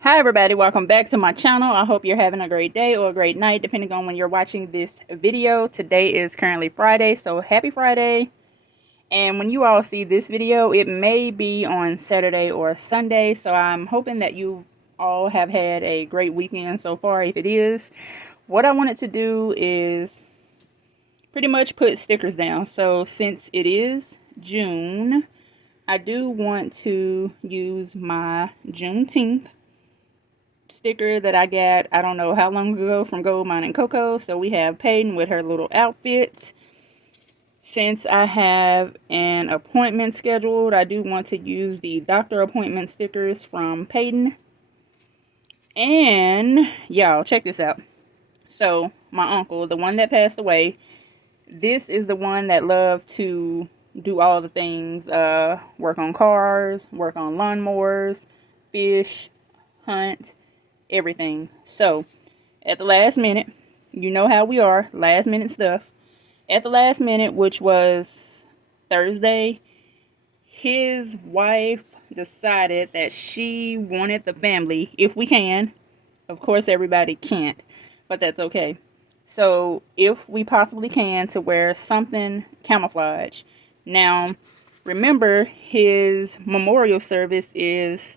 Hi everybody, welcome back to my channel. I hope you're having a great day or a great night depending on when you're watching this video. Today is currently Friday, so happy Friday. And when you all see this video, it may be on Saturday or Sunday, so I'm hoping that you all have had a great weekend so far. If it is, what I wanted to do is pretty much put stickers down. So since it is June, I do want to use my Juneteenth sticker that I got, I don't know how long ago, from Goldmine and CoCo. So we have Peyton with her little outfit. Since I have an appointment scheduled, I do want to use the doctor appointment stickers from Peyton. And y'all, check this out. So my uncle, the one that passed away, this is the one that loved to do all the things, work on cars, work on lawnmowers, fish, hunt, everything. So at the last minute, you know how we are, last minute stuff. At the last minute, which was Thursday, his wife decided that she wanted the family, if we can. Of course, everybody can't, but that's okay. So if we possibly can, to wear something camouflage. Now, remember, his memorial service is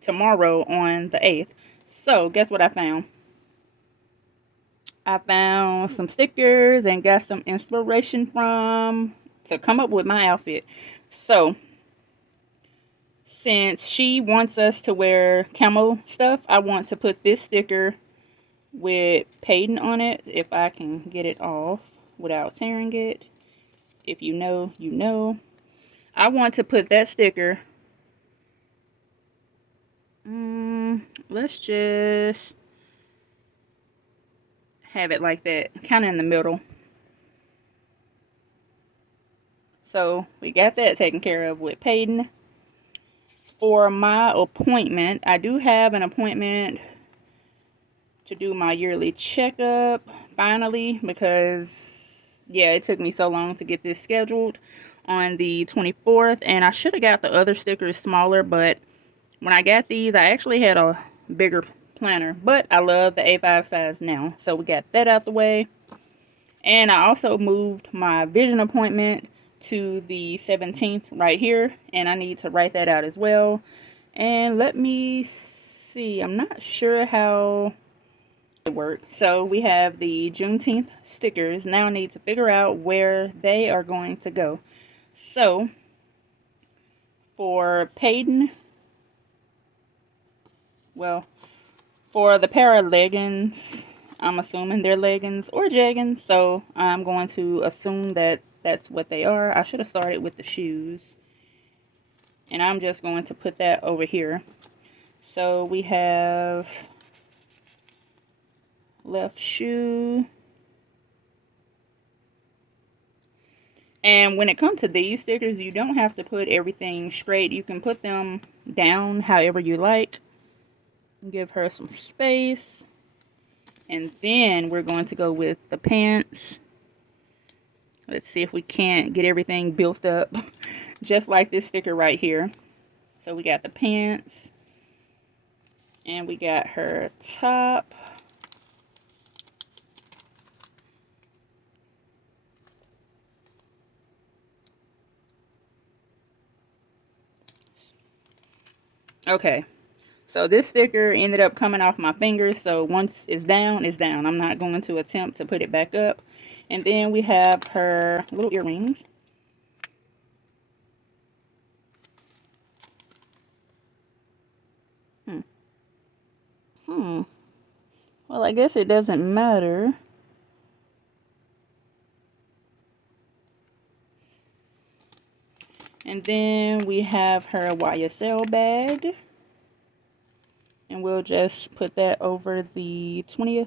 tomorrow on the 8th. So guess what I found? I found some stickers and got some inspiration to come up with my outfit. So since she wants us to wear camo stuff, I want to put this sticker with Peyton on it, if I can get it off without tearing it. If you know, you know. I want to put that sticker, let's just have it like that, kind of in the middle. So we got that taken care of with Peyton. For my appointment, I do have an appointment to do my yearly checkup finally, because yeah, it took me so long to get this scheduled, on the 24th. And I should have got the other stickers smaller, but when I got these, I actually had a bigger planner, but I love the A5 size now. So we got that out the way. And I also moved my vision appointment to the 17th right here, and I need to write that out as well. And let me see, I'm not sure how it works. So we have the Juneteenth stickers. Now I need to figure out where they are going to go. So for Peyton, well, for the pair of leggings, I'm assuming they're leggings or jeggings, so I'm going to assume that that's what they are. I should have started with the shoes. And I'm just going to put that over here. So we have left shoe. And when it comes to these stickers, you don't have to put everything straight. You can put them down however you like. Give her some space. And then we're going to go with the pants. Let's see if we can't get everything built up just like this sticker right here. So we got the pants. And we got her top. Okay. So this sticker ended up coming off my fingers, so once it's down, it's down. I'm not going to attempt to put it back up. And then we have her little earrings. Well, I guess it doesn't matter. And then we have her YSL bag. And we'll just put that over the 20th.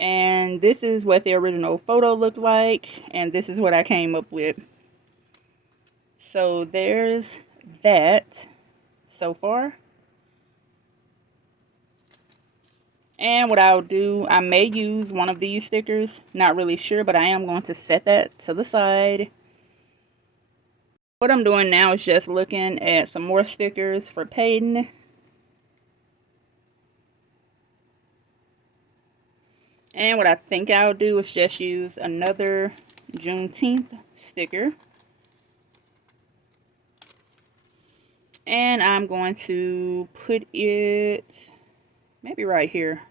And this is what the original photo looked like. And this is what I came up with. So there's that so far. And what I'll do, I may use one of these stickers. Not really sure, but I am going to set that to the side. What I'm doing now is just looking at some more stickers for Peyton. And what I think I'll do is just use another Juneteenth sticker. And I'm going to put it maybe right here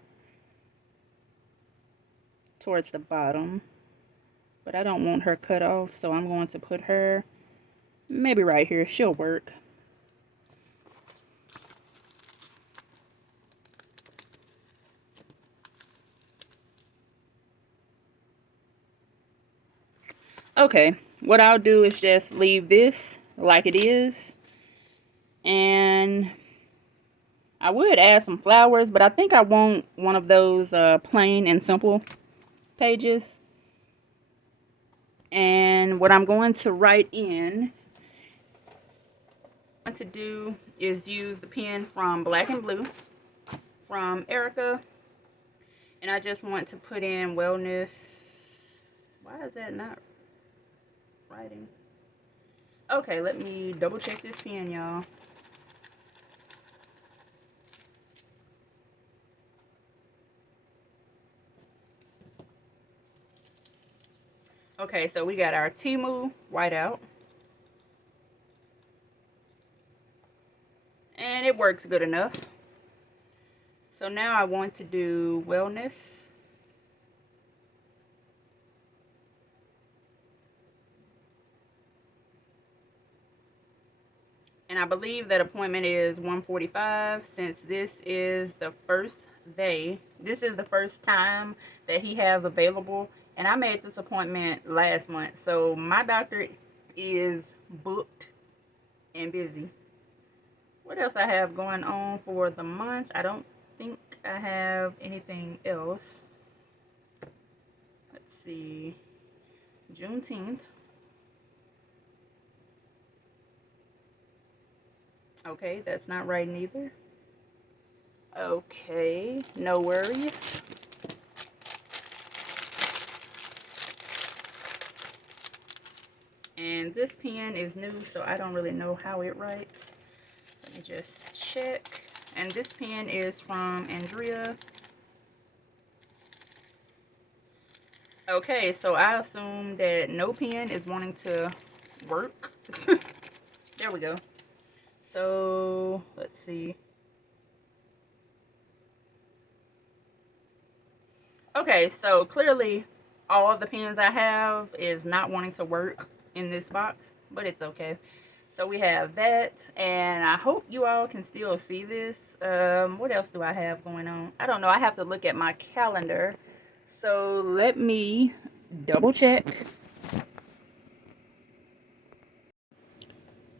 towards the bottom. But I don't want her cut off, so I'm going to put her maybe right here. She'll work. Okay, what I'll do is just leave this like it is. And I would add some flowers, but I think I want one of those plain and simple pages. And what I'm going to write in, what to do is use the pen from Black and Blue from Erica. And I just want to put in wellness. Why is that not writing? Okay, let me double check this pen, y'all. Okay, so we got our Temu whiteout. And it works good enough. So now I want to do wellness. And I believe that appointment is 1:45 since this is the first day. This is the first time that he has available. And I made this appointment last month. So my doctor is booked and busy. What else I have going on for the month? I don't think I have anything else. Let's see. Juneteenth. Okay, that's not right either. Okay, no worries. And this pen is new, so I don't really know how it writes. Let me just check. And this pen is from Andrea. Okay, so I assume that no pen is wanting to work. There we go. So, let's see. Okay, so clearly all of the pens I have is not wanting to work in this box, but it's okay. So we have that, and I hope you all can still see this. What else do I have going on? I don't know. I have to look at my calendar. So let me double check.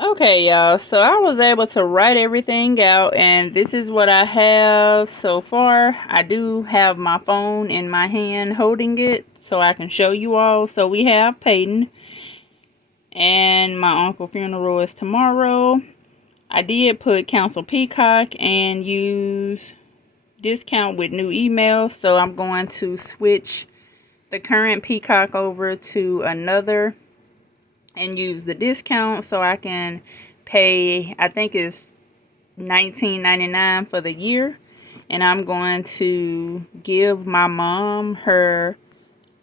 Okay, y'all, so I was able to write everything out, and this is what I have so far. I do have my phone in my hand holding it so I can show you all. So we have Peyton, and my uncle's funeral is tomorrow. I did put cancel Peacock and use discount with new email, so I'm going to switch the current Peacock over to another and use the discount so I can pay, I think it's $19.99 for the year. And I'm going to give my mom her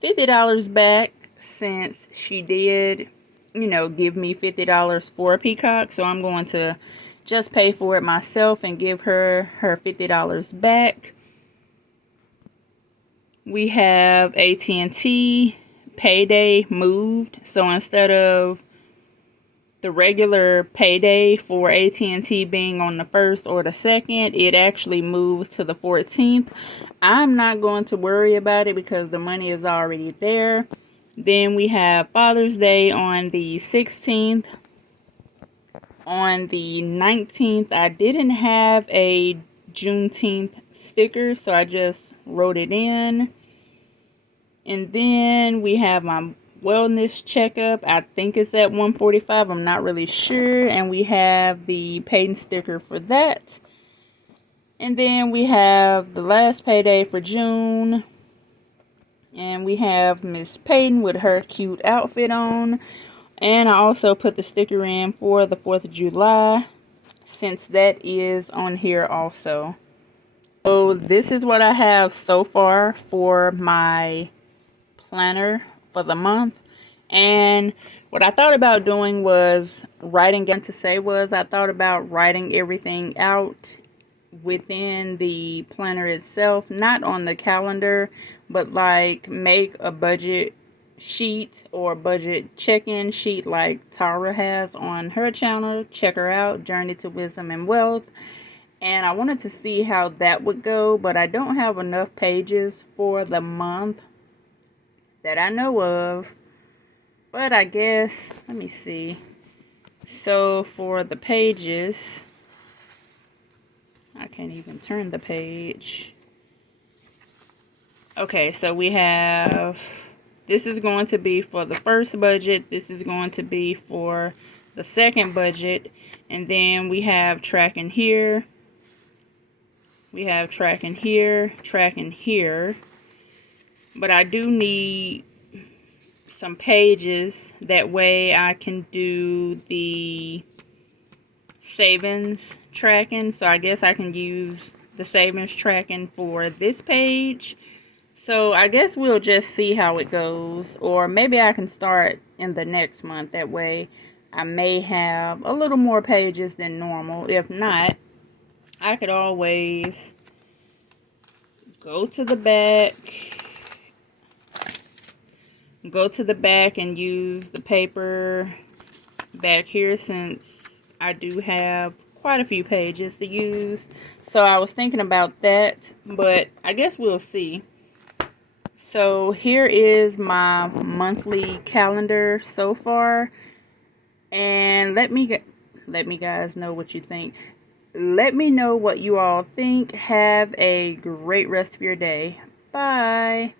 $50 back since she did, you know, give me $50 for a Peacock. So I'm going to just pay for it myself and give her her $50 back. We have AT&T payday moved, so instead of the regular payday for AT&T being on the 1st or the 2nd, it actually moved to the 14th. I'm not going to worry about it because the money is already there. Then we have Father's Day on the 16th. On the 19th, I didn't have a Juneteenth sticker, so I just wrote it in. And then we have my wellness checkup. I think it's at 1:45. I'm not really sure. And we have the Peyton sticker for that. And then we have the last payday for June. And we have Miss Peyton with her cute outfit on. And I also put the sticker in for the 4th of July, since that is on here also. So this is what I have so far for my planner for the month. And what I thought about doing was I thought about writing everything out within the planner itself, not on the calendar, but like make a budget sheet or budget check-in sheet like Tara has on her channel. Check her out, Journey to Wisdom and Wealth. And I wanted to see how that would go, but I don't have enough pages for the month that I know of. But I guess, let me see. So for the pages, I can't even turn the page. Okay, so we have, this is going to be for the first budget. This is going to be for the second budget. And then we have tracking here. We have tracking here, tracking here. But I do need some pages. That way I can do the savings tracking. So I guess I can use the savings tracking for this page. So I guess we'll just see how it goes. Or maybe I can start in the next month. That way I may have a little more pages than normal. If not, I could always go to the back and use the paper back here, since I do have quite a few pages to use. So I was thinking about that, but I guess we'll see. So here is my monthly calendar so far, and let me guys know what you think. Let me know what you all think. Have a great rest of your day. Bye.